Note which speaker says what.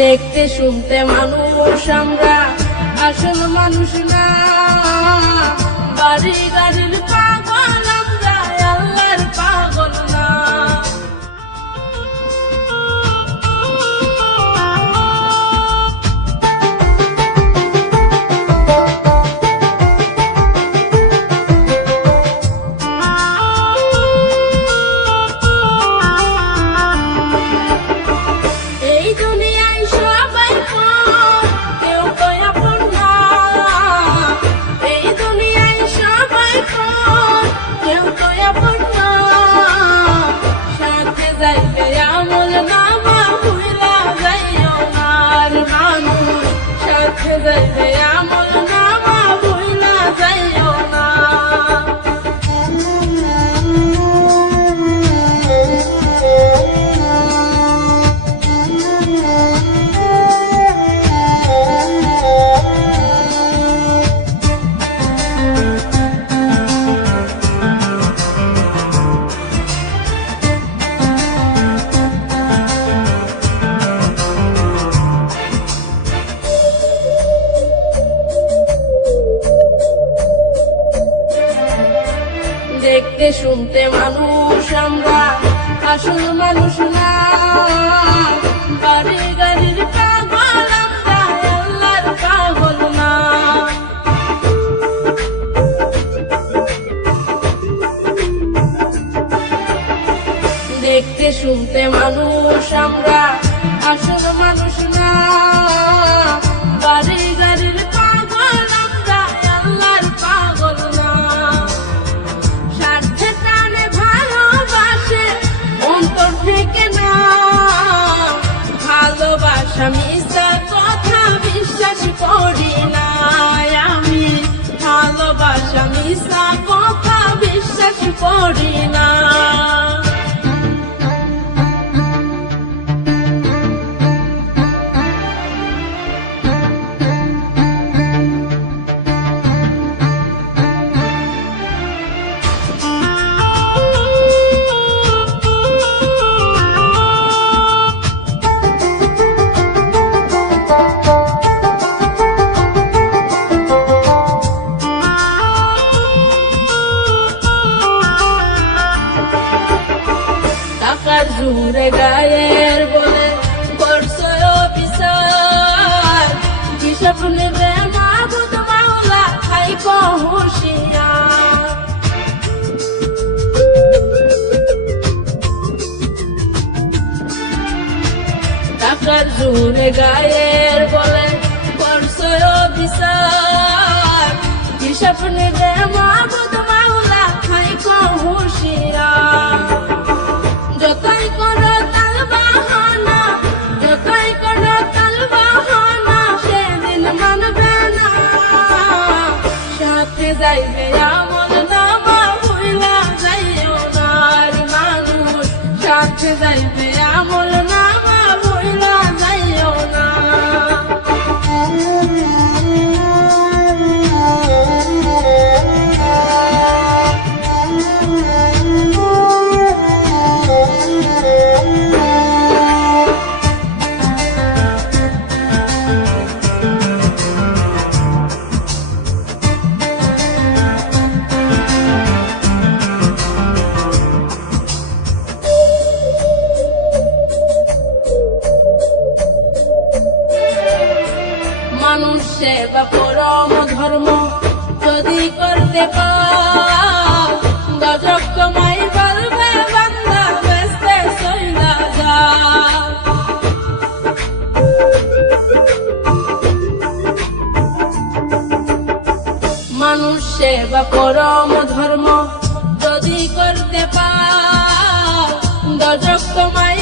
Speaker 1: দেখতে শুনতে মানুষ আমরা। আসল মানুষ না বাড়ি গাড়ির দেখতে শুনতে মানুষ আমরা। আসল মানুষ না। গাড়ির না। দেখতে শুনতে মানুষ আমরা, আসল মানুষ না। মিশা কথা বিশ্বাস করি না আমি। ভালোবাসা মিশা কথা বিশ্বাস করি না টাকার গায়ের বলে করছে অফিসার। হিসাব নেবে মাহবুদ মাওলা খাই গায়ের বলে করছে অফিসার। হিসাব নেবে সেবা পরম ধর্ম। যদি করতে বলবে মানুষ সেবা পরম ধর্ম। যদি করতে পাও গজব কমাই